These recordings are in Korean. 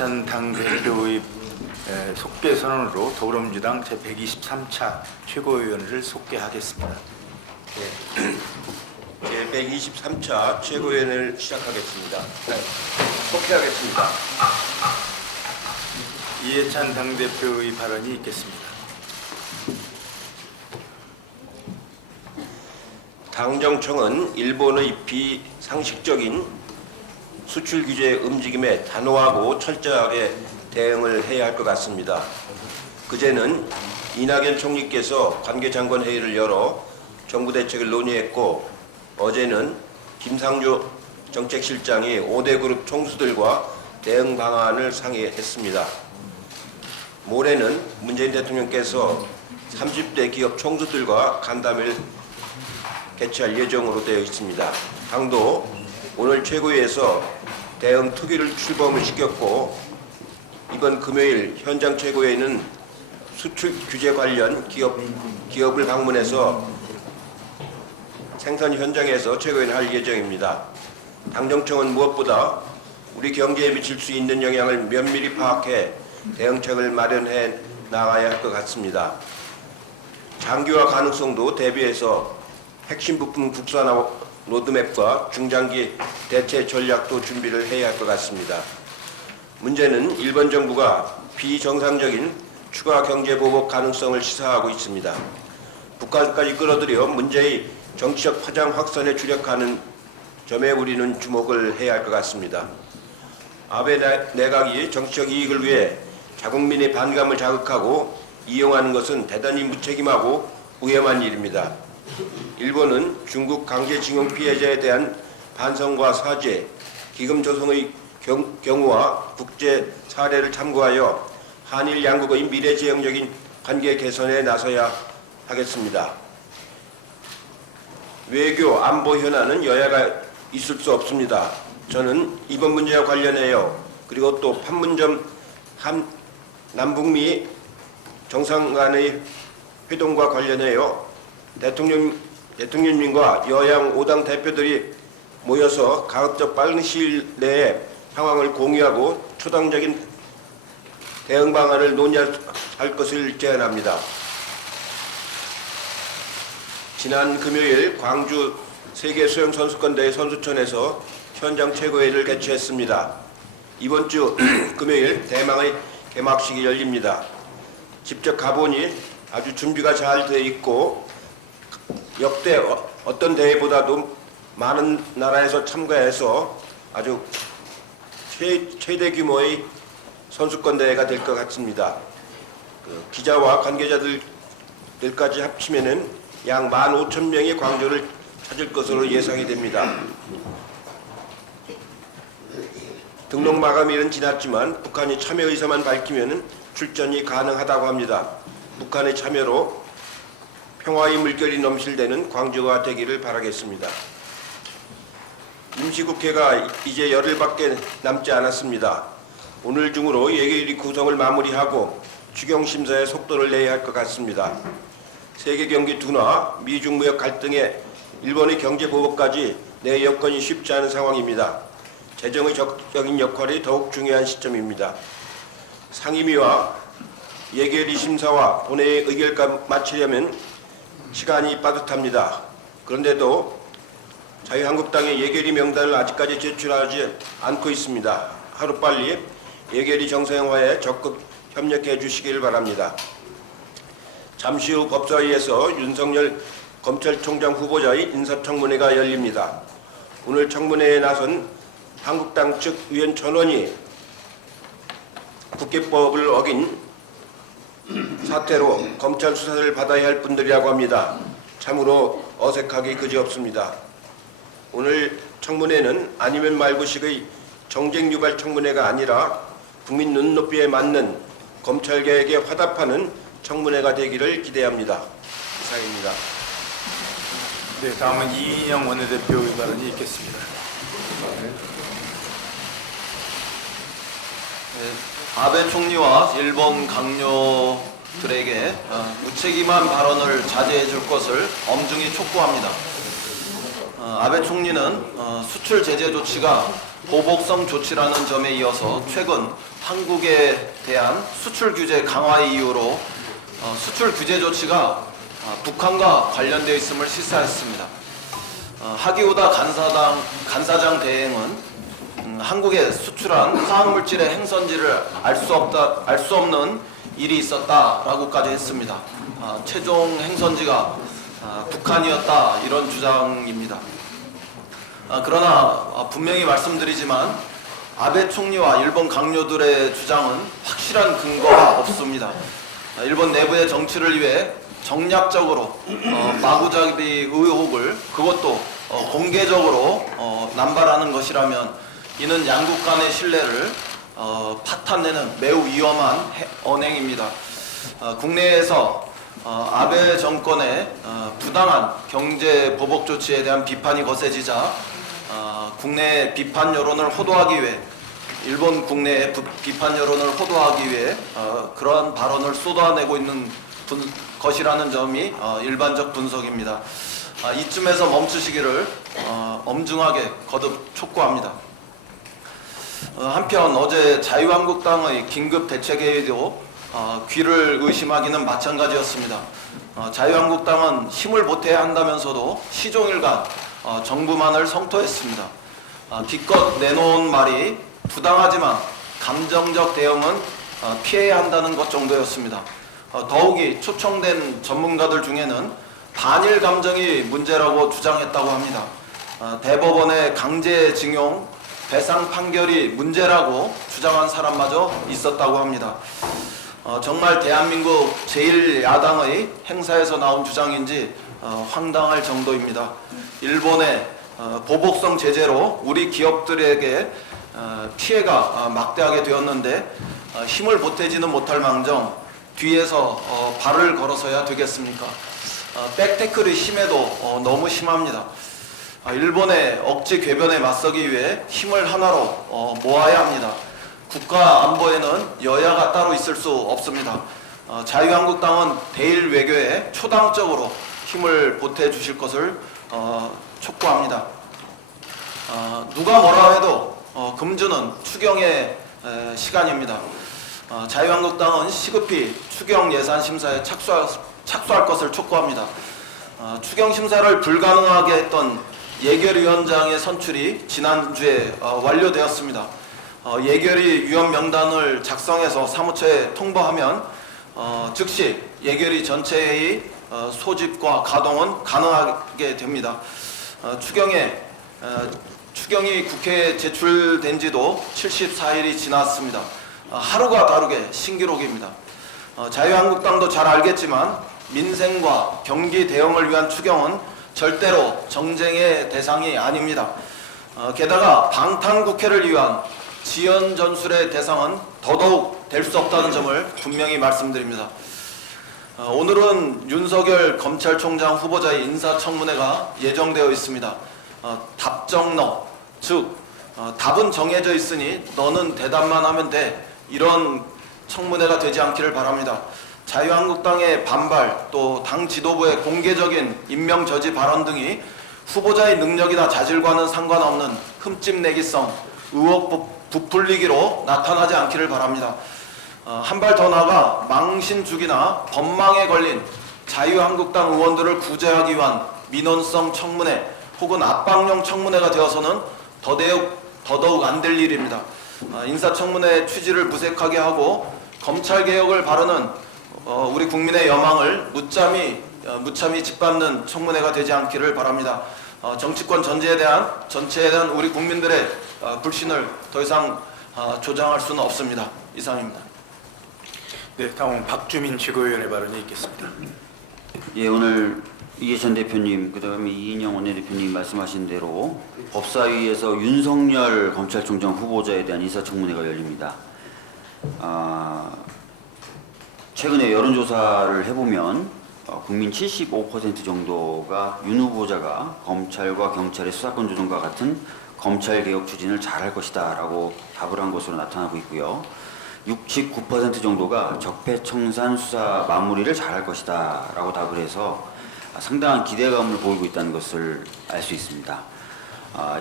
이해찬 당대표의 속개 선언으로 더불어민주당 제123차 최고위원을 속개하겠습니다. 제123차 최고위원을 시작하겠습니다. 속개하겠습니다. 이해찬 당대표의 발언이 있겠습니다. 당정청은 일본의 비상식적인 수출 규제 움직임에 단호하고 철저하게 대응을 해야 할 것 같습니다. 그제는 이낙연 총리께서 관계장관 회의를 열어 정부 대책을 논의했고, 어제는 김상조 정책실장이 5대 그룹 총수들과 대응 방안을 상의했습니다. 모레는 문재인 대통령께서 30대 기업 총수들과 간담회를 개최할 예정으로 되어 있습니다. 당도 오늘 최고위에서 대응 특위를 출범을 시켰고, 이번 금요일 현장 최고위에는 수출 규제 관련 기업을 방문해서 생산 현장에서 최고위를 할 예정입니다. 당정청은 무엇보다 우리 경제에 미칠 수 있는 영향을 면밀히 파악해 대응책을 마련해 나가야 할 것 같습니다. 장기화 가능성도 대비해서 핵심 부품 국산화 로드맵과 중장기 대체 전략도 준비를 해야 할 것 같습니다. 문제는 일본 정부가 비정상적인 추가 경제 보복 가능성을 시사하고 있습니다. 북한까지 끌어들여 문제의 정치적 파장 확산에 주력하는 점에 우리는 주목을 해야 할 것 같습니다. 아베 내각이 정치적 이익을 위해 자국민의 반감을 자극하고 이용하는 것은 대단히 무책임하고 위험한 일입니다. 일본은 중국 강제징용 피해자에 대한 반성과 사죄, 기금 조성의 경우와 국제 사례를 참고하여 한일 양국의 미래지향적인 관계 개선에 나서야 하겠습니다. 외교 안보 현안은 여야가 있을 수 없습니다. 저는 이번 문제와 관련하여, 그리고 또 판문점 남북미 정상 간의 회동과 관련하여 대통령님과 여양 5당 대표들이 모여서 가급적 빠른 시일 내에 상황을 공유하고 초당적인 대응 방안을 논의할 것을 제안합니다. 지난 금요일 광주 세계 수영 선수권대회 선수촌에서 현장 최고회의를 개최했습니다. 이번 주 금요일 대망의 개막식이 열립니다. 직접 가보니 아주 준비가 잘 되어 있고, 역대 어떤 대회보다도 많은 나라에서 참가해서 아주 최대 규모의 선수권 대회가 될 것 같습니다. 기자와 관계자들까지 합치면은 약 15,000명이 광주를 찾을 것으로 예상이 됩니다. 등록 마감일은 지났지만 북한이 참여 의사만 밝히면 출전이 가능하다고 합니다. 북한의 참여로 평화의 물결이 넘실대는 광주가 되기를 바라겠습니다. 임시국회가 이제 열흘밖에 남지 않았습니다. 오늘 중으로 예결위 구성을 마무리하고 추경심사에 속도를 내야 할 것 같습니다. 세계 경기 둔화, 미중 무역 갈등에 일본의 경제 보복까지 내 여건이 쉽지 않은 상황입니다. 재정의 적극적인 역할이 더욱 중요한 시점입니다. 상임위와 예결위 심사와 본회의 의결과 마치려면 시간이 빠듯합니다. 그런데도 자유한국당의 예결위 명단을 아직까지 제출하지 않고 있습니다. 하루빨리 예결위 정상화에 적극 협력해 주시길 바랍니다. 잠시 후 법사위에서 윤석열 검찰총장 후보자의 인사청문회가 열립니다. 오늘 청문회에 나선 한국당 측 위원 전원이 국회법을 어긴 사태로 검찰 수사를 받아야 할 분들이라고 합니다. 참으로 어색하기 그지없습니다. 오늘 청문회는 아니면 말고식의 정쟁 유발 청문회가 아니라 국민 눈높이에 맞는 검찰개혁에 화답하는 청문회가 되기를 기대합니다. 이상입니다. 네, 다음은 이인영 원내대표의 발언이 있겠습니다. 아베 총리와 일본 강요들에게 무책임한 발언을 자제해 줄 것을 엄중히 촉구합니다. 아베 총리는 수출 제재 조치가 보복성 조치라는 점에 이어서 최근 한국에 대한 수출 규제 강화의 이유로 수출 규제 조치가 북한과 관련되어 있음을 시사했습니다. 하기우다 간사장 대행은 한국에 수출한 화학물질의 행선지를 알 수 없는 일이 있었다라고까지 했습니다. 최종 행선지가 북한이었다 이런 주장입니다. 그러나 분명히 말씀드리지만 아베 총리와 일본 강요들의 주장은 확실한 근거가 없습니다. 일본 내부의 정치를 위해 정략적으로 마구잡이 의혹을 그것도 공개적으로 남발하는 것이라면 이는 양국 간의 신뢰를 파탄내는 매우 위험한 언행입니다. 국내에서 아베 정권의 부당한 경제 보복 조치에 대한 비판이 거세지자 국내 비판 여론을 호도하기 위해 일본 국내의 비판 여론을 호도하기 위해 그러한 발언을 쏟아내고 있는 것이라는 점이 일반적 분석입니다. 이쯤에서 멈추시기를 엄중하게 거듭 촉구합니다. 한편 어제 자유한국당의 긴급 대책회의도 귀를 의심하기는 마찬가지였습니다. 자유한국당은 힘을 보태야 한다면서도 시종일관 정부만을 성토했습니다. 기껏 내놓은 말이 부당하지만 감정적 대응은 피해야 한다는 것 정도였습니다. 더욱이 초청된 전문가들 중에는 반일 감정이 문제라고 주장했다고 합니다. 대법원의 강제징용 배상 판결이 문제라고 주장한 사람마저 있었다고 합니다. 정말 대한민국 제1야당의 행사에서 나온 주장인지 황당할 정도입니다. 일본의 보복성 제재로 우리 기업들에게 피해가 막대하게 되었는데 힘을 보태지는 못할 망정 뒤에서 발을 걸어서야 되겠습니까? 백태클이 심해도 너무 심합니다. 일본의 억지 궤변에 맞서기 위해 힘을 하나로 모아야 합니다. 국가 안보에는 여야가 따로 있을 수 없습니다. 자유한국당은 대일 외교에 초당적으로 힘을 보태주실 것을 촉구합니다. 누가 뭐라 해도 금주는 추경의 시간입니다. 자유한국당은 시급히 추경 예산 심사에 착수할 것을 촉구합니다. 추경 심사를 불가능하게 했던 예결위원장의 선출이 지난주에 완료되었습니다. 예결위 위원 명단을 작성해서 사무처에 통보하면 즉시 예결위 전체 회의 소집과 가동은 가능하게 됩니다. 추경이 국회에 제출된 지도 74일이 지났습니다. 하루가 다르게 신기록입니다. 자유한국당도 잘 알겠지만 민생과 경기 대응을 위한 추경은 절대로 정쟁의 대상이 아닙니다. 게다가 방탄국회를 위한 지연 전술의 대상은 더더욱 될 수 없다는 점을 분명히 말씀드립니다. 오늘은 윤석열 검찰총장 후보자의 인사청문회가 예정되어 있습니다. 답정너, 즉 답은 정해져 있으니 너는 대답만 하면 돼, 이런 청문회가 되지 않기를 바랍니다. 자유한국당의 반발, 또 당 지도부의 공개적인 임명 저지 발언 등이 후보자의 능력이나 자질과는 상관없는 흠집내기성, 의혹 부풀리기로 나타나지 않기를 바랍니다. 한 발 더 나아가 망신주기나 법망에 걸린 자유한국당 의원들을 구제하기 위한 민원성 청문회 혹은 압박용 청문회가 되어서는 더더욱 안 될 일입니다. 인사청문회 취지를 무색하게 하고 검찰개혁을 바르는 우리 국민의 여망을 무참히 짓밟는 청문회가 되지 않기를 바랍니다. 정치권 전체에 대한 우리 국민들의 불신을 더 이상 조장할 수는 없습니다. 이상입니다. 네, 다음은 박주민 최고위원의 발언이 있겠습니다. 예, 오늘 이해찬 대표님, 그다음에 이인영 원내대표님 말씀하신 대로 법사위에서 윤석열 검찰총장 후보자에 대한 인사청문회가 열립니다. 최근에 여론조사를 해보면 국민 75% 정도가 윤 후보자가 검찰과 경찰의 수사권 조정과 같은 검찰개혁 추진을 잘할 것이다 라고 답을 한 것으로 나타나고 있고요. 69% 정도가 적폐청산 수사 마무리를 잘할 것이다 라고 답을 해서 상당한 기대감을 보이고 있다는 것을 알 수 있습니다.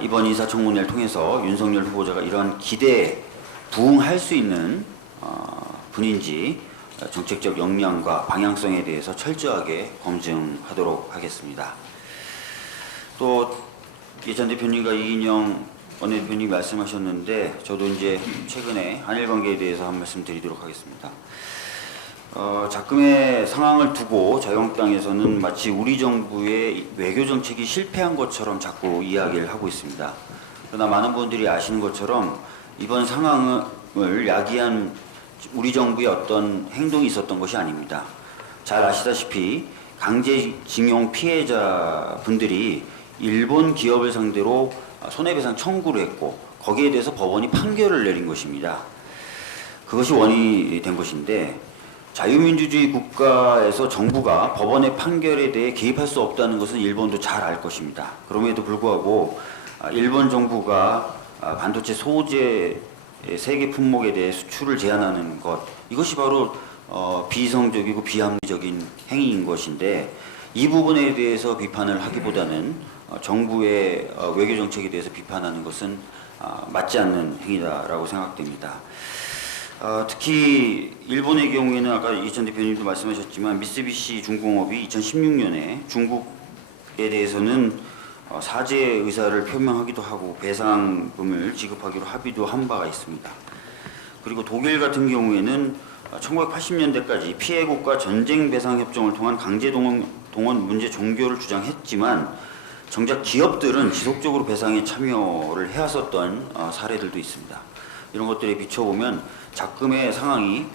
이번 인사청문회를 통해서 윤석열 후보자가 이러한 기대에 부응할 수 있는 분인지 정책적 역량과 방향성에 대해서 철저하게 검증하도록 하겠습니다. 또 예찬 대표님과 이인영 원내대표님이 말씀하셨는데 저도 이제 최근에 한일 관계에 대해서 한 말씀 드리도록 하겠습니다. 작금의 상황을 두고 자유한국당에서는 마치 우리 정부의 외교 정책이 실패한 것처럼 자꾸 이야기를 하고 있습니다. 그러나 많은 분들이 아시는 것처럼 이번 상황을 야기한 우리 정부의 어떤 행동이 있었던 것이 아닙니다. 잘 아시다시피 강제징용 피해자분들이 일본 기업을 상대로 손해배상 청구를 했고 거기에 대해서 법원이 판결을 내린 것입니다. 그것이 원인이 된 것인데 자유민주주의 국가에서 정부가 법원의 판결에 대해 개입할 수 없다는 것은 일본도 잘 알 것입니다. 그럼에도 불구하고 일본 정부가 반도체 소재 세계 품목에 대해 수출을 제한하는 것, 이것이 바로 비이성적이고 비합리적인 행위인 것인데 이 부분에 대해서 비판을 하기보다는 정부의 외교 정책에 대해서 비판하는 것은 맞지 않는 행위다라고 생각됩니다. 특히 일본의 경우에는 아까 이천 대표님도 말씀하셨지만 미쓰비시 중공업이 2016년에 중국에 대해서는 사죄 의사를 표명하기도 하고 배상금을 지급하기로 합의도 한 바가 있습니다. 그리고 독일 같은 경우에는 1980년대까지 피해국가 전쟁 배상 협정을 통한 강제 동원 문제 종결을 주장했지만 정작 기업들은 지속적으로 배상에 참여를 해왔었던 사례들도 있습니다. 이런 것들에 비춰보면 작금의 상황이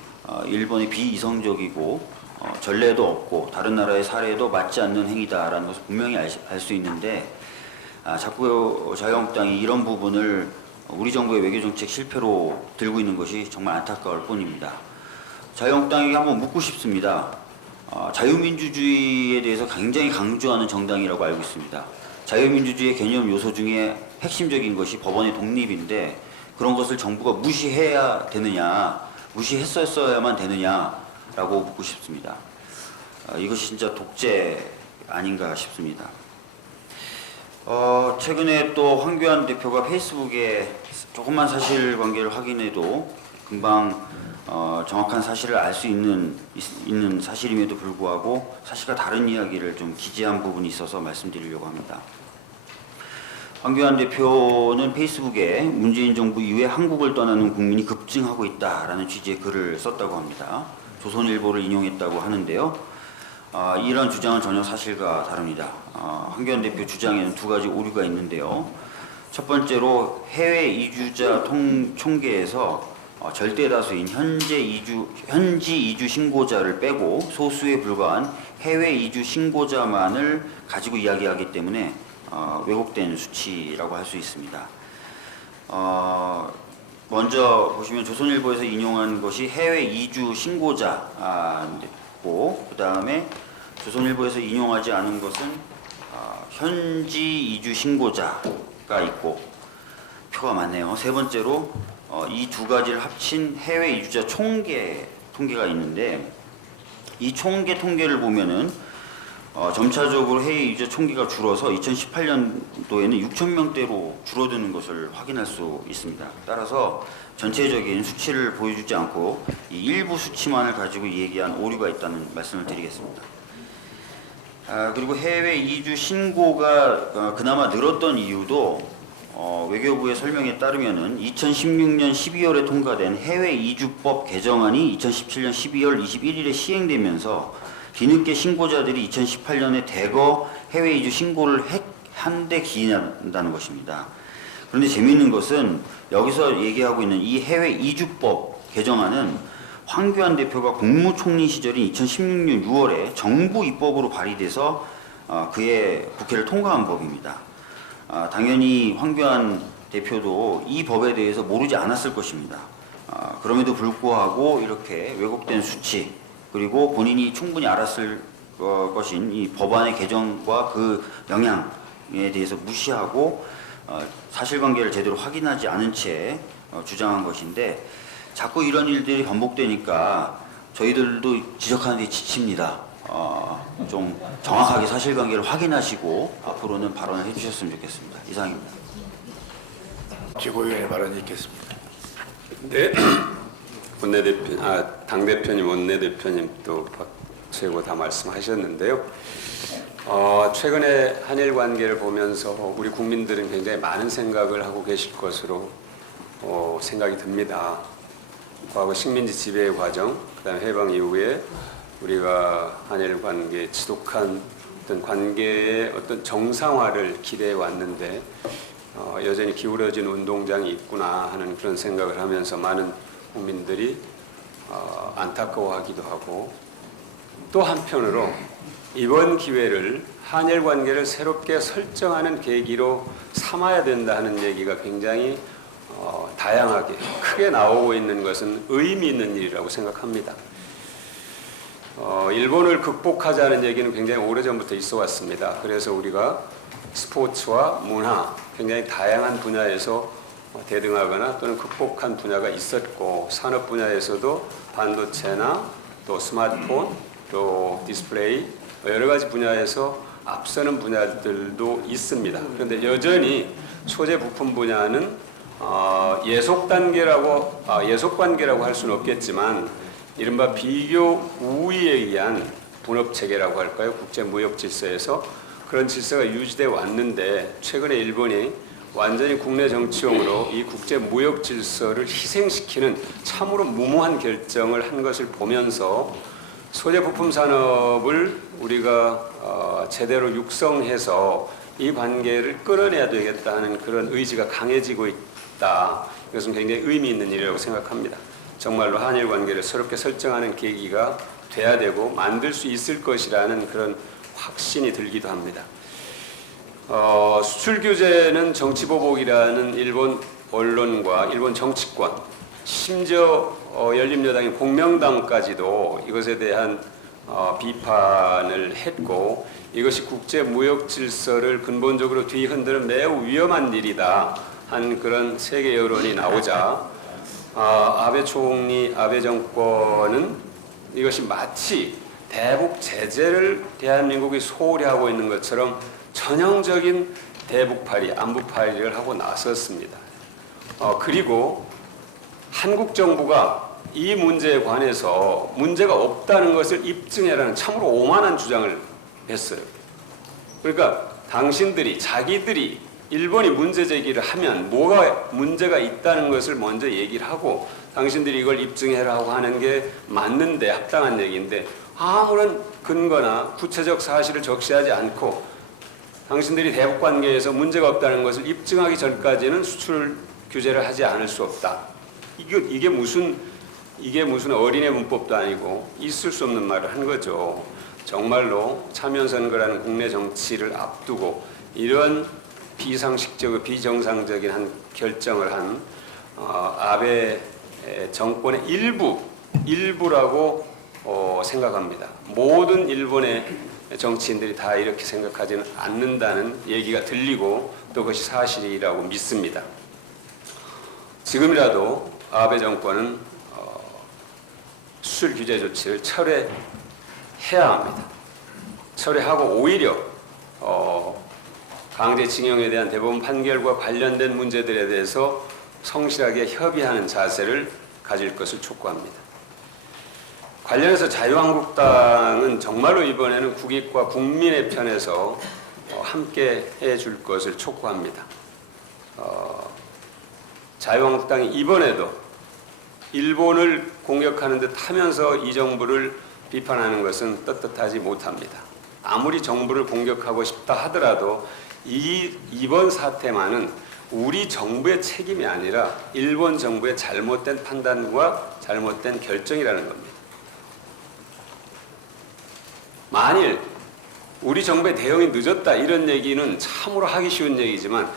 일본의 비이성적이고 전례도 없고 다른 나라의 사례에도 맞지 않는 행위다라는 것을 분명히 알 수 있는데 자꾸 자유한국당이 이런 부분을 우리 정부의 외교정책 실패로 들고 있는 것이 정말 안타까울 뿐입니다. 자유한국당에게 한번 묻고 싶습니다. 자유민주주의에 대해서 굉장히 강조하는 정당이라고 알고 있습니다. 자유민주주의의 개념 요소 중에 핵심적인 것이 법원의 독립인데 그런 것을 정부가 무시해야 되느냐, 무시했었어야만 되느냐라고 묻고 싶습니다. 이것이 진짜 독재 아닌가 싶습니다. 최근에 또 황교안 대표가 페이스북에 조금만 사실관계를 확인해도 금방 정확한 사실을 알 수 있는 사실임에도 불구하고 사실과 다른 이야기를 좀 기재한 부분이 있어서 말씀드리려고 합니다. 황교안 대표는 페이스북에 문재인 정부 이후에 한국을 떠나는 국민이 급증하고 있다라는 취지의 글을 썼다고 합니다. 조선일보를 인용했다고 하는데요. 이런 주장은 전혀 사실과 다릅니다. 황교안 대표 주장에는 두 가지 오류가 있는데요. 첫 번째로 해외 이주자 총계에서 절대 다수인 현지 이주 신고자를 빼고 소수에 불과한 해외 이주 신고자만을 가지고 이야기하기 때문에 왜곡된 수치라고 할 수 있습니다. 먼저 보시면 조선일보에서 인용한 것이 해외 이주 신고자고 그 다음에 조선일보에서 인용하지 않은 것은 현지 이주 신고자가 있고 표가 많네요. 세 번째로 이 두 가지를 합친 해외 이주자 통계가 있는데 이 통계를 보면은 점차적으로 해외 이주자 총기가 줄어서 2018년도에는 6,000명대로 줄어드는 것을 확인할 수 있습니다. 따라서 전체적인 수치를 보여주지 않고 이 일부 수치만을 가지고 얘기한 오류가 있다는 말씀을 드리겠습니다. 그리고 해외 이주 신고가 그나마 늘었던 이유도 외교부의 설명에 따르면은 2016년 12월에 통과된 해외 이주법 개정안이 2017년 12월 21일에 시행되면서 뒤늦게 신고자들이 2018년에 대거 해외 이주 신고를 한 데 기인한다는 것입니다. 그런데 재미있는 것은 여기서 얘기하고 있는 이 해외 이주법 개정안은 황교안 대표가 국무총리 시절인 2016년 6월에 정부 입법으로 발의돼서 그의 국회를 통과한 법입니다. 당연히 황교안 대표도 이 법에 대해서 모르지 않았을 것입니다. 그럼에도 불구하고 이렇게 왜곡된 수치 그리고 본인이 충분히 알았을 것인 이 법안의 개정과 그 영향에 대해서 무시하고 사실관계를 제대로 확인하지 않은 채 주장한 것인데 자꾸 이런 일들이 반복되니까 저희들도 지적하는 데 지칩니다. 좀 정확하게 사실관계를 확인하시고 앞으로는 발언을 해주셨으면 좋겠습니다. 이상입니다. 최고위원의 발언이 있겠습니다. 네, 당대표님, 원내대표님 또 최고 다 말씀하셨는데요. 최근에 한일 관계를 보면서 우리 국민들은 굉장히 많은 생각을 하고 계실 것으로 생각이 듭니다. 과거 식민지 지배의 과정, 그다음에 해방 이후에 우리가 한일 관계 지독한 어떤 관계의 어떤 정상화를 기대해 왔는데 여전히 기울어진 운동장이 있구나 하는 그런 생각을 하면서 많은 국민들이 안타까워하기도 하고, 또 한편으로 이번 기회를 한일 관계를 새롭게 설정하는 계기로 삼아야 된다 하는 얘기가 굉장히 다양하게 크게 나오고 있는 것은 의미 있는 일이라고 생각합니다. 일본을 극복하자는 얘기는 굉장히 오래전부터 있어 왔습니다. 그래서 우리가 스포츠와 문화, 굉장히 다양한 분야에서 대등하거나 또는 극복한 분야가 있었고, 산업 분야에서도 반도체나 또 스마트폰, 또 디스플레이, 여러 가지 분야에서 앞서는 분야들도 있습니다. 그런데 여전히 소재 부품 분야는 예속 관계라고 할 수는 없겠지만, 이른바 비교 우위에 의한 분업 체계라고 할까요? 국제 무역 질서에서 그런 질서가 유지돼 왔는데, 최근에 일본이 완전히 국내 정치용으로 이 국제 무역 질서를 희생시키는 참으로 무모한 결정을 한 것을 보면서 소재 부품 산업을 우리가 제대로 육성해서 이 관계를 끌어내야 되겠다 하는 그런 의지가 강해지고 있다. 이것은 굉장히 의미 있는 일이라고 생각합니다. 정말로 한일 관계를 새롭게 설정하는 계기가 돼야 되고 만들 수 있을 것이라는 그런 확신이 들기도 합니다. 수출 규제는 정치보복이라는 일본 언론과 일본 정치권, 심지어 열린여당인 공명당까지도 이것에 대한 비판을 했고, 이것이 국제 무역 질서를 근본적으로 뒤흔드는 매우 위험한 일이다 한 그런 세계 여론이 나오자 아베 총리, 아베 정권은 이것이 마치 대북 제재를 대한민국이 소홀히 하고 있는 것처럼 전형적인 대북팔이, 안북팔이를 하고 나섰습니다. 그리고 한국 정부가 이 문제에 관해서 문제가 없다는 것을 입증해라는 참으로 오만한 주장을 했어요. 그러니까 당신들이, 자기들이 일본이 문제 제기를 하면 뭐가 문제가 있다는 것을 먼저 얘기를 하고 당신들이 이걸 입증해라고 하는 게 맞는데, 합당한 얘기인데, 아무런 근거나 구체적 사실을 적시하지 않고 당신들이 대북 관계에서 문제가 없다는 것을 입증하기 전까지는 수출 규제를 하지 않을 수 없다. 이게 무슨 어린애 문법도 아니고 있을 수 없는 말을 한 거죠. 정말로 참여선거라는 국내 정치를 앞두고 이런 비상식적, 비정상적인 한 결정을 한 아베 정권의 일부라고 생각합니다. 모든 일본의 정치인들이 다 이렇게 생각하지는 않는다는 얘기가 들리고 또 그것이 사실이라고 믿습니다. 지금이라도 아베 정권은 수출 규제 조치를 철회해야 합니다. 철회하고 오히려 강제징용에 대한 대법원 판결과 관련된 문제들에 대해서 성실하게 협의하는 자세를 가질 것을 촉구합니다. 관련해서 자유한국당은 정말로 이번에는 국익과 국민의 편에서 함께 해줄 것을 촉구합니다. 자유한국당이 이번에도 일본을 공격하는 듯 하면서 이 정부를 비판하는 것은 떳떳하지 못합니다. 아무리 정부를 공격하고 싶다 하더라도 이번 사태만은 우리 정부의 책임이 아니라 일본 정부의 잘못된 판단과 잘못된 결정이라는 겁니다. 만일 우리 정부의 대응이 늦었다 이런 얘기는 참으로 하기 쉬운 얘기지만,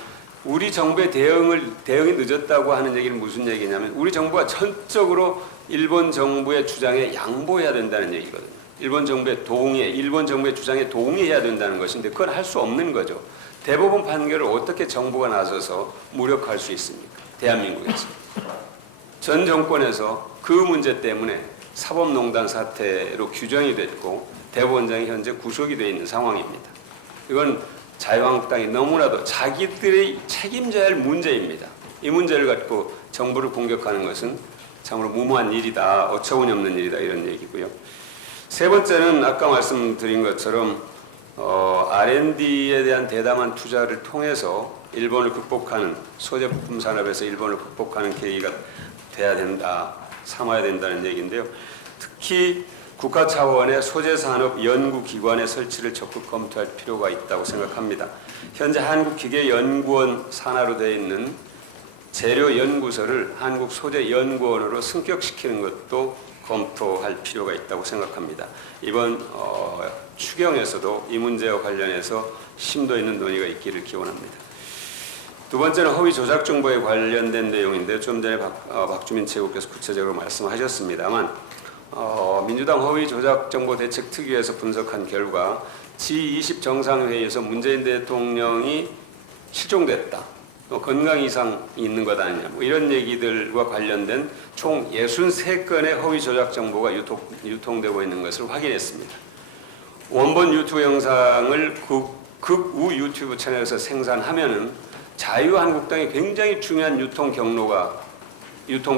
우리 정부의 대응이 늦었다고 하는 얘기는 무슨 얘기냐면 우리 정부가 전적으로 일본 정부의 주장에 양보해야 된다는 얘기거든요. 일본 정부의 주장에 동의해야 된다는 것인데 그건 할 수 없는 거죠. 대법원 판결을 어떻게 정부가 나서서 무력화할 수 있습니까? 대한민국에서. 전 정권에서 그 문제 때문에 사법농단 사태로 규정이 됐고 대법원장이 현재 구속이 되어 있는 상황입니다. 이건 자유한국당이 너무나도 자기들이 책임져야 할 문제입니다. 이 문제를 갖고 정부를 공격하는 것은 참으로 무모한 일이다, 어처구니 없는 일이다 이런 얘기고요. 세 번째는 아까 말씀드린 것처럼 R&D에 대한 대담한 투자를 통해서 일본을 극복하는 소재 부품 산업에서 일본을 극복하는 계기가 돼야 된다, 삼아야 된다는 얘기인데요. 특히 국가 차원의 소재산업 연구기관의 설치를 적극 검토할 필요가 있다고 생각합니다. 현재 한국기계연구원 산하로 되어 있는 재료연구소를 한국소재연구원으로 승격시키는 것도 검토할 필요가 있다고 생각합니다. 이번 추경에서도 이 문제와 관련해서 심도 있는 논의가 있기를 기원합니다. 두 번째는 허위 조작 정보에 관련된 내용인데요. 좀 전에 박주민 최고께서 구체적으로 말씀하셨습니다만 민주당 허위 조작 정보 대책 특위에서 분석한 결과 G20 정상회의에서 문재인 대통령이 실종됐다, 또 건강 이상이 있는 것 아니냐, 뭐 이런 얘기들과 관련된 총 63건의 허위 조작 정보가 유통되고 있는 것을 확인했습니다. 원본 유튜브 영상을 극우 유튜브 채널에서 생산하면은 자유한국당이 굉장히 중요한 유통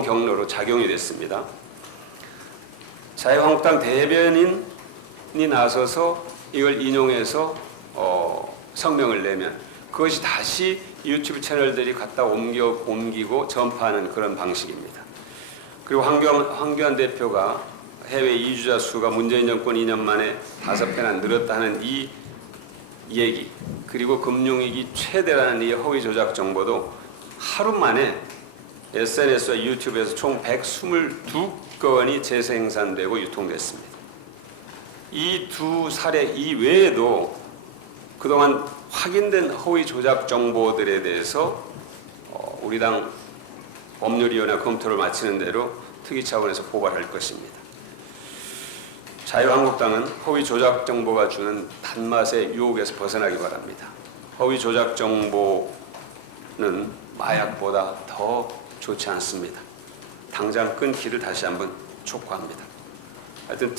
경로로 작용이 됐습니다. 자유한국당 대변인이 나서서 이걸 인용해서 성명을 내면 그것이 다시 유튜브 채널들이 갖다 옮기고 전파하는 그런 방식입니다. 그리고 황교안 대표가 해외 이주자 수가 문재인 정권 2년 만에 5배나 늘었다는 이 얘기, 그리고 금융위기 최대라는 이 허위 조작 정보도 하루 만에 SNS와 유튜브에서 총 122건이 재생산되고 유통됐습니다. 이 두 사례 이외에도 그동안 확인된 허위 조작 정보들에 대해서 우리 당 법률위원회 검토를 마치는 대로 특위 차원에서 고발할 것입니다. 자유한국당은 허위 조작 정보가 주는 단맛의 유혹에서 벗어나기 바랍니다. 허위 조작 정보는 마약보다 더 좋지 않습니다. 당장 끊기를 다시 한번 촉구합니다. 하여튼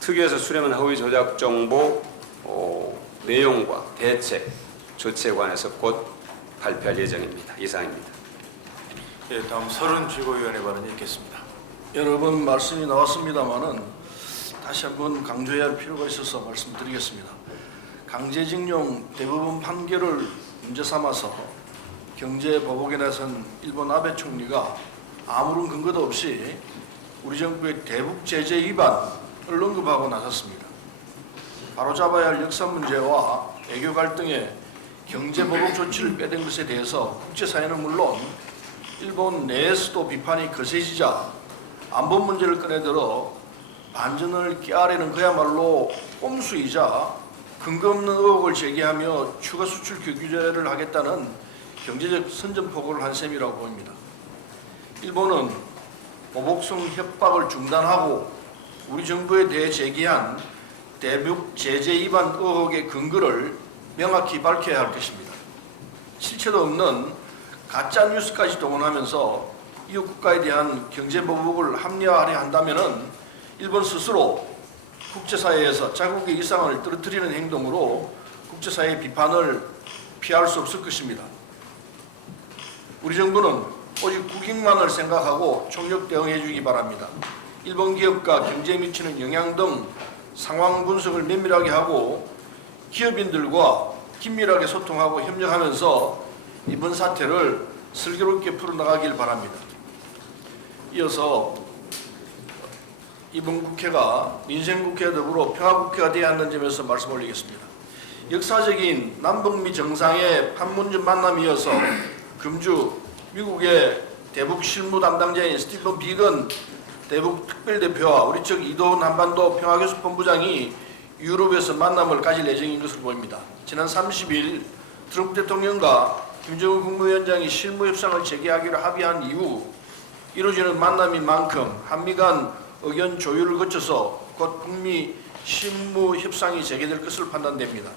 특위에서 수렴한 허위 조작 정보 내용과 대책, 조치에 관해서 곧 발표할 예정입니다. 이상입니다. 예, 다음 서른 최고위원의 발언이 있겠습니다. 여러 번 말씀이 나왔습니다마는 다시 한번 강조해야 할 필요가 있어서 말씀드리겠습니다. 강제징용 대법원 판결을 문제 삼아서 경제보복에 나선 일본 아베 총리가 아무런 근거도 없이 우리 정부의 대북 제재 위반을 언급하고 나섰습니다. 바로잡아야 할 역사 문제와 외교 갈등에 경제보복 조치를 빼댄 것에 대해서 국제사회는 물론 일본 내에서도 비판이 거세지자 안보 문제를 꺼내들어 반전을 꾀하려는 그야말로 꼼수이자 근거 없는 의혹을 제기하며 추가 수출 규제를 하겠다는 경제적 선전포고를 한 셈이라고 보입니다. 일본은 보복성 협박을 중단하고 우리 정부에 대해 제기한 대북 제재 위반 의혹의 근거를 명확히 밝혀야 할 것입니다. 실체도 없는 가짜 뉴스까지 동원하면서 이웃 국가에 대한 경제 보복을 합리화하려 한다면은 일본 스스로 국제사회에서 자국의 이상을 떨어뜨리는 행동으로 국제사회의 비판을 피할 수 없을 것입니다. 우리 정부는 오직 국익만을 생각하고 총력 대응해 주기 바랍니다. 일본 기업과 경제에 미치는 영향 등 상황 분석을 면밀하게 하고 기업인들과 긴밀하게 소통하고 협력하면서 이번 사태를 슬기롭게 풀어나가길 바랍니다. 이어서 이번 국회가 민생국회 더불어 평화국회가 되어야 한다는 점에서 말씀 올리겠습니다. 역사적인 남북미 정상의 판문점 만남이어서 금주 미국의 대북 실무 담당자인 스티븐 비건 대북 특별대표와 우리 측 이도훈 한반도 평화교섭본부장이 유럽에서 만남을 가질 예정인 것으로 보입니다. 지난 30일 트럼프 대통령과 김정은 국무위원장이 실무협상을 재개하기로 합의한 이후 이루어지는 만남인 만큼 한미 간 의견 조율을 거쳐서 곧 북미 실무협상이 재개될 것으로 판단됩니다.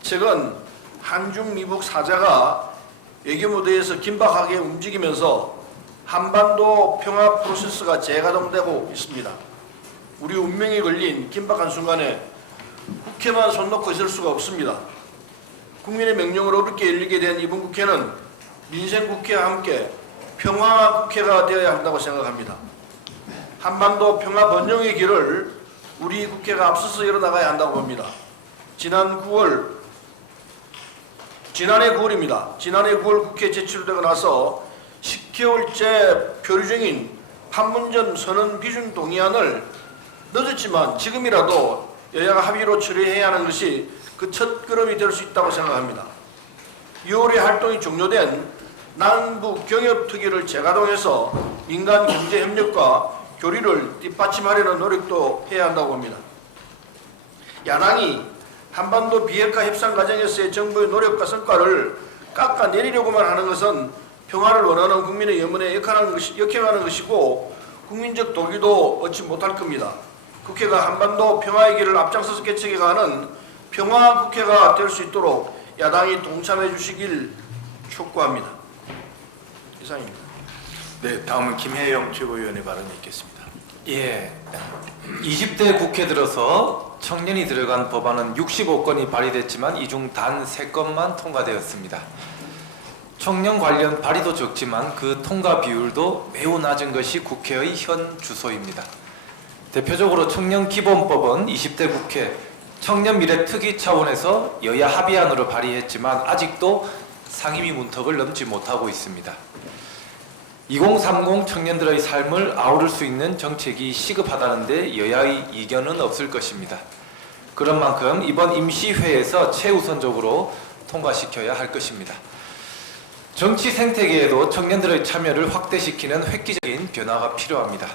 최근 한중 미북 사자가 외교 무대에서 긴박하게 움직이면서 한반도 평화 프로세스가 재가동되고 있습니다. 우리 운명이 걸린 긴박한 순간에 국회만 손 놓고 있을 수가 없습니다. 국민의 명령으로 어렵게 열리게 된 이번 국회는 민생국회와 함께 평화국회가 되어야 한다고 생각합니다. 한반도 평화 번영의 길을 우리 국회가 앞서서 열어나가야 한다고 봅니다. 지난해 9월입니다. 지난해 9월 국회에 제출되고 나서 10개월째 표류 중인 판문점 선언 비준 동의안을 늦었지만 지금이라도 여야가 합의로 처리해야 하는 것이 그 첫 걸음이 될 수 있다고 생각합니다. 6월에 활동이 종료된 남북 경협특위를 재가동해서 민간 경제 협력과 교류를 뒷받침하려는 노력도 해야 한다고 봅니다. 야당이 한반도 비핵화 협상 과정에서의 정부의 노력과 성과를 깎아내리려고만 하는 것은 평화를 원하는 국민의 염원에 역행하는 것이고 국민적 도리도 얻지 못할 겁니다. 국회가 한반도 평화의 길을 앞장서서 개척해가는 평화국회가 될 수 있도록 야당이 동참해 주시길 촉구합니다. 이상입니다. 네, 다음은 김혜영 최고위원의 발언이 있겠습니다. 예, 20대 국회 들어서 청년이 들어간 법안은 65건이 발의됐지만 이 중 단 3건만 통과되었습니다. 청년 관련 발의도 적지만 그 통과 비율도 매우 낮은 것이 국회의 현 주소입니다. 대표적으로 청년기본법은 20대 국회 청년미래특위 차원에서 여야 합의안으로 발의했지만 아직도 상임위 문턱을 넘지 못하고 있습니다. 2030 청년들의 삶을 아우를 수 있는 정책이 시급하다는데 여야의 이견은 없을 것입니다. 그런 만큼 이번 임시회에서 최우선적으로 통과시켜야 할 것입니다. 정치 생태계에도 청년들의 참여를 확대시키는 획기적인 변화가 필요합니다.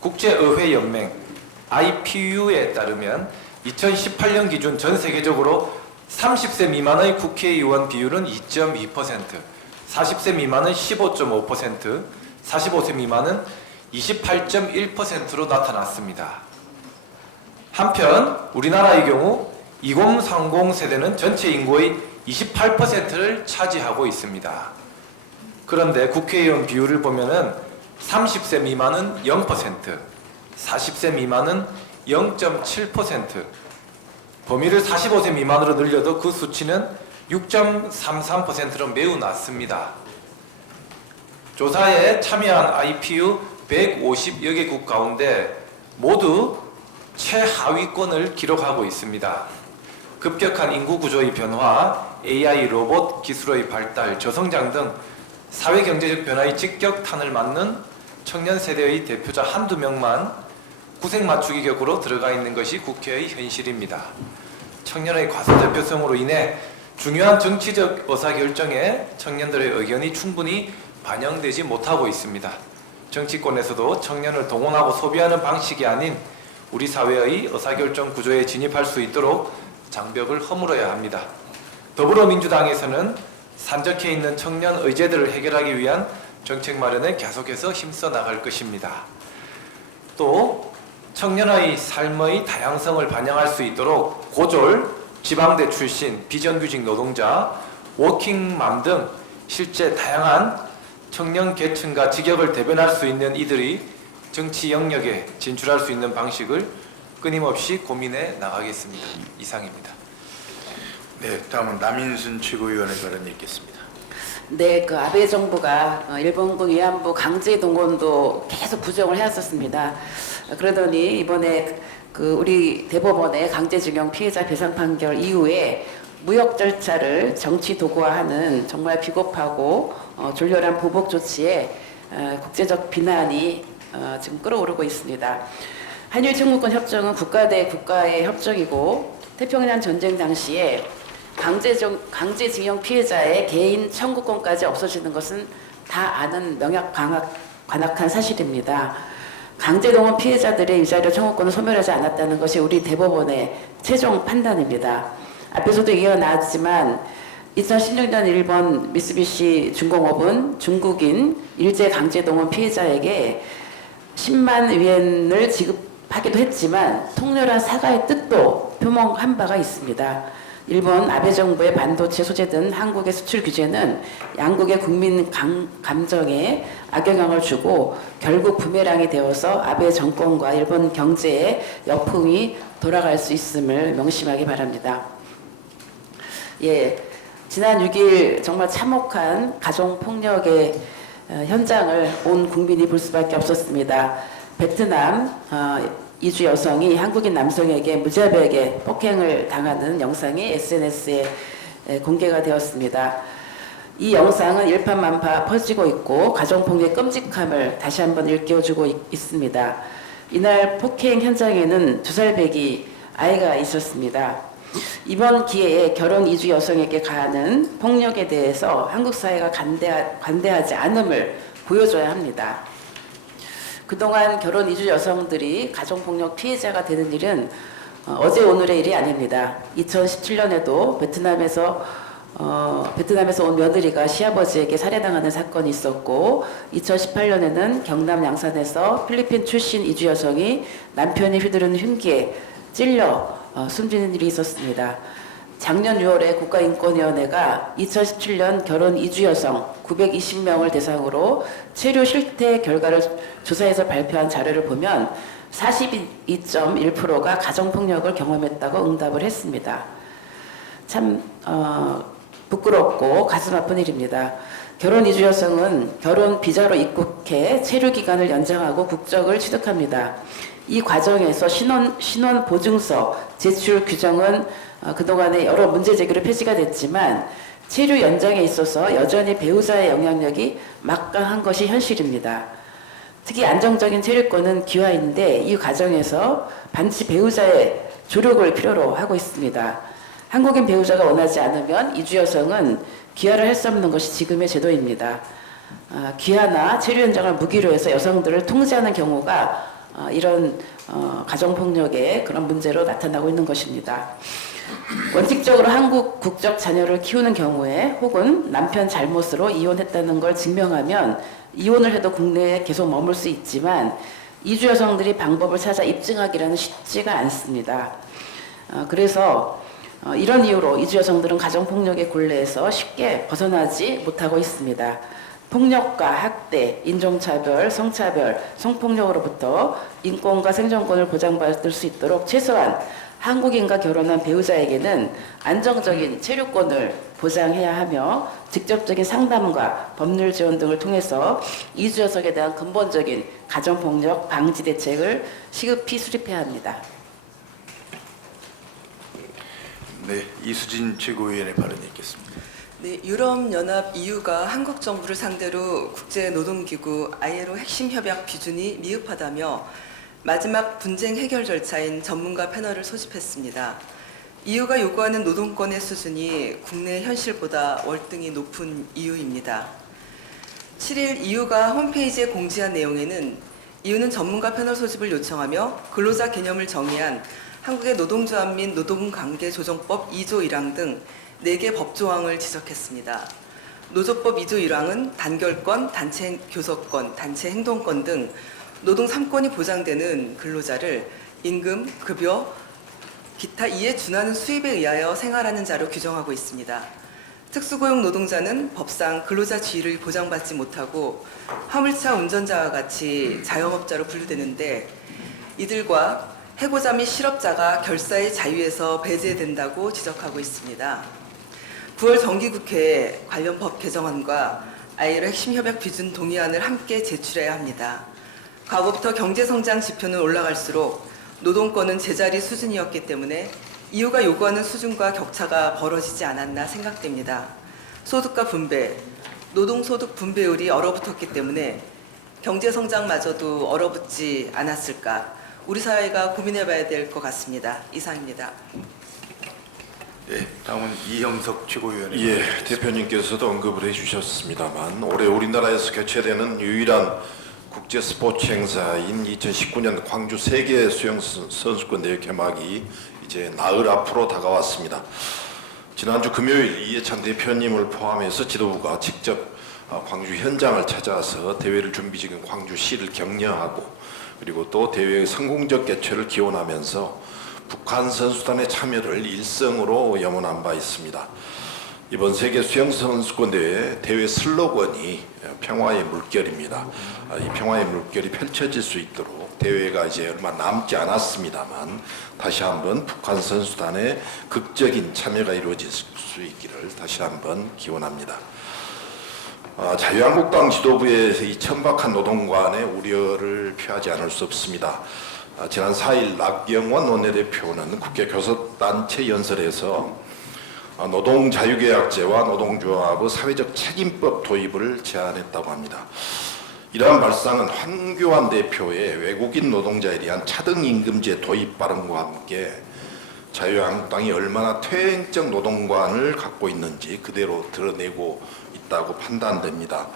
국제의회연맹 IPU에 따르면 2018년 기준 전 세계적으로 30세 미만의 국회의원 비율은 2.2%, 40세 미만은 15.5%, 45세 미만은 28.1%로 나타났습니다. 한편 우리나라의 경우 2030 세대는 전체 인구의 28%를 차지하고 있습니다. 그런데 국회의원 비율을 보면은 30세 미만은 0%, 40세 미만은 0.7%, 범위를 45세 미만으로 늘려도 그 수치는 6.33%로 매우 낮습니다. 조사에 참여한 IPU 150여 개국 가운데 모두 최하위권을 기록하고 있습니다. 급격한 인구 구조의 변화, AI 로봇 기술의 발달, 저성장 등 사회 경제적 변화의 직격탄을 맞는 청년 세대의 대표자 한두 명만 구색 맞추기 격으로 들어가 있는 것이 국회의 현실입니다. 청년의 과소 대표성으로 인해 중요한 정치적 의사결정에 청년들의 의견이 충분히 반영되지 못하고 있습니다. 정치권에서도 청년을 동원하고 소비하는 방식이 아닌 우리 사회의 의사결정 구조에 진입할 수 있도록 장벽을 허물어야 합니다. 더불어민주당에서는 산적해 있는 청년 의제들을 해결하기 위한 정책 마련에 계속해서 힘써 나갈 것입니다. 또 청년의 삶의 다양성을 반영할 수 있도록 고졸, 지방대 출신, 비정규직 노동자, 워킹맘 등 실제 다양한 청년 계층과 직역을 대변할 수 있는 이들이 정치 영역에 진출할 수 있는 방식을 끊임없이 고민해 나가겠습니다. 이상입니다. 네, 다음은 남인순 최고위원의 발언이 있겠습니다. 네, 그 아베 정부가 일본군 위안부 강제 동원도 계속 부정을 해왔었습니다. 그러더니 이번에 그 우리 대법원의 강제징용 피해자 배상 판결 이후에 무역 절차를 정치 도구화하는 정말 비겁하고 졸렬한 보복 조치에 국제적 비난이 지금 끌어오르고 있습니다. 한일 청구권 협정은 국가 대 국가의 협정이고 태평양 전쟁 당시에 강제징용 피해자의 개인 청구권까지 없어지는 것은 다 아는 명확한 사실입니다. 강제동원 피해자들의 위자료 청구권을 소멸하지 않았다는 것이 우리 대법원의 최종 판단입니다. 앞에서도 얘기가 나왔지만 2016년 일본 미쓰비시 중공업은 중국인 일제 강제동원 피해자에게 10만 위엔을 지급하기도 했지만 통렬한 사과의 뜻도 표명한 바가 있습니다. 일본 아베 정부의 반도체 소재 등 한국의 수출 규제는 양국의 국민 감정에 악영향을 주고 결국 부메랑이 되어서 아베 정권과 일본 경제에 역풍이 돌아갈 수 있음을 명심하기 바랍니다. 예, 지난 6일 정말 참혹한 가정폭력의 현장을 온 국민이 볼 수밖에 없었습니다. 베트남 이주 여성이 한국인 남성에게 무자비하게 폭행을 당하는 영상이 SNS에 공개가 되었습니다. 이 영상은 일파만파 퍼지고 있고 가정폭력의 끔찍함을 다시 한번 일깨워주고 있습니다. 이날 폭행 현장에는 2살 배기 아이가 있었습니다. 이번 기회에 결혼 이주 여성에게 가하는 폭력에 대해서 한국 사회가 관대하지 않음을 보여줘야 합니다. 그동안 결혼 이주 여성들이 가정폭력 피해자가 되는 일은 어제 오늘의 일이 아닙니다. 2017년에도 베트남에서 온 며느리가 시아버지에게 살해당하는 사건이 있었고 2018년에는 경남 양산에서 필리핀 출신 이주 여성이 남편이 휘두르는 흉기에 찔려 숨지는 일이 있었습니다. 작년 6월에 국가인권위원회가 2017년 결혼 이주 여성 920명을 대상으로 체류 실태 결과를 조사해서 발표한 자료를 보면 42.1%가 가정폭력을 경험했다고 응답을 했습니다. 참 부끄럽고 가슴 아픈 일입니다. 결혼 이주 여성은 결혼 비자로 입국해 체류 기간을 연장하고 국적을 취득합니다. 이 과정에서 신원 보증서 제출 규정은 그동안에 여러 문제 제기로 폐지가 됐지만 체류 연장에 있어서 여전히 배우자의 영향력이 막강한 것이 현실입니다. 특히 안정적인 체류권은 귀화인데 이 과정에서 반드시 배우자의 조력을 필요로 하고 있습니다. 한국인 배우자가 원하지 않으면 이주 여성은 귀화를 할 수 없는 것이 지금의 제도입니다. 귀화나 체류 연장을 무기로 해서 여성들을 통제하는 경우가 이런 가정폭력의 그런 문제로 나타나고 있는 것입니다. 원칙적으로 한국 국적 자녀를 키우는 경우에 혹은 남편 잘못으로 이혼했다는 걸 증명하면 이혼을 해도 국내에 계속 머물 수 있지만 이주 여성들이 방법을 찾아 입증하기라는 쉽지가 않습니다. 그래서 이런 이유로 이주 여성들은 가정폭력의 곤래에서 쉽게 벗어나지 못하고 있습니다. 폭력과 학대, 인종차별, 성차별, 성폭력으로부터 인권과 생존권을 보장받을 수 있도록 최소한 한국인과 결혼한 배우자에게는 안정적인 체류권을 보장해야 하며 직접적인 상담과 법률 지원 등을 통해서 이주 여성에 대한 근본적인 가정폭력 방지 대책을 시급히 수립해야 합니다. 네, 이수진 최고위원의 발언이 있겠습니다. 네, 유럽연합 EU가 한국 정부를 상대로 국제노동기구 ILO 핵심 협약 비준이 미흡하다며 마지막 분쟁 해결 절차인 전문가 패널을 소집했습니다. EU가 요구하는 노동권의 수준이 국내 현실보다 월등히 높은 이유입니다. 7일 EU가 홈페이지에 공지한 내용에는 EU는 전문가 패널 소집을 요청하며 근로자 개념을 정의한 한국의 노동조합 및 노동관계조정법 2조 1항 등 4개 법조항을 지적했습니다. 노조법 2조 1항은 단결권, 단체 교섭권, 단체 행동권 등 노동 3권이 보장되는 근로자를 임금, 급여, 기타 이에 준하는 수입에 의하여 생활하는 자로 규정하고 있습니다. 특수고용 노동자는 법상 근로자 지위를 보장받지 못하고 화물차 운전자와 같이 자영업자로 분류되는데 이들과 해고자 및 실업자가 결사의 자유에서 배제된다고 지적하고 있습니다. 9월 정기국회에 관련 법 개정안과 ILO 핵심 협약 비준 동의안을 함께 제출해야 합니다. 과거부터 경제성장 지표는 올라갈수록 노동권은 제자리 수준이었기 때문에 EU가 요구하는 수준과 격차가 벌어지지 않았나 생각됩니다. 소득과 분배, 노동소득 분배율이 얼어붙었기 때문에 경제성장마저도 얼어붙지 않았을까 우리 사회가 고민해봐야 될 것 같습니다. 이상입니다. 네, 다음은 이형석 최고위원의 예, 발언이 대표님께서도 언급을 해주셨습니다만 올해 우리나라에서 개최되는 유일한 국제 스포츠 행사인 2019년 광주 세계 수영 선수권 대회 개막이 이제 나흘 앞으로 다가왔습니다. 지난주 금요일 이해찬 대표님을 포함해서 지도부가 직접 광주 현장을 찾아서 대회를 준비 중인 광주시를 격려하고 그리고 또 대회의 성공적 개최를 기원하면서 북한 선수단의 참여를 일성으로 염원한 바 있습니다. 이번 세계 수영선수권 대회 슬로건이 평화의 물결입니다. 이 평화의 물결이 펼쳐질 수 있도록 대회가 이제 얼마 남지 않았습니다만 다시 한번 북한 선수단의 극적인 참여가 이루어질 수 있기를 다시 한번 기원합니다. 자유한국당 지도부의 이 천박한 노동관의 우려를 표하지 않을 수 없습니다. 지난 4일 낙영원 원내대표는 국회 교섭단체 연설에서 노동자유계약제와 노동조합의 사회적 책임법 도입을 제안했다고 합니다. 이러한 발상은 황교안 대표의 외국인 노동자에 대한 차등임금제 도입 발언과 함께 자유한국당이 얼마나 퇴행적 노동관을 갖고 있는지 그대로 드러내고 있다고 판단됩니다.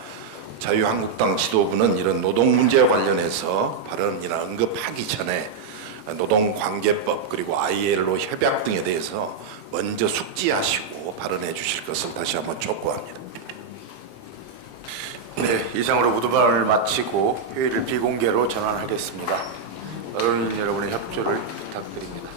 자유한국당 지도부는 이런 노동 문제와 관련해서 발언이나 언급하기 전에 노동관계법 그리고 ILO 협약 등에 대해서 먼저 숙지하시고 발언해 주실 것을 다시 한번 촉구합니다. 네, 이상으로 모두발언을 마치고 회의를 비공개로 전환하겠습니다. 언론인 여러분의 협조를 부탁드립니다.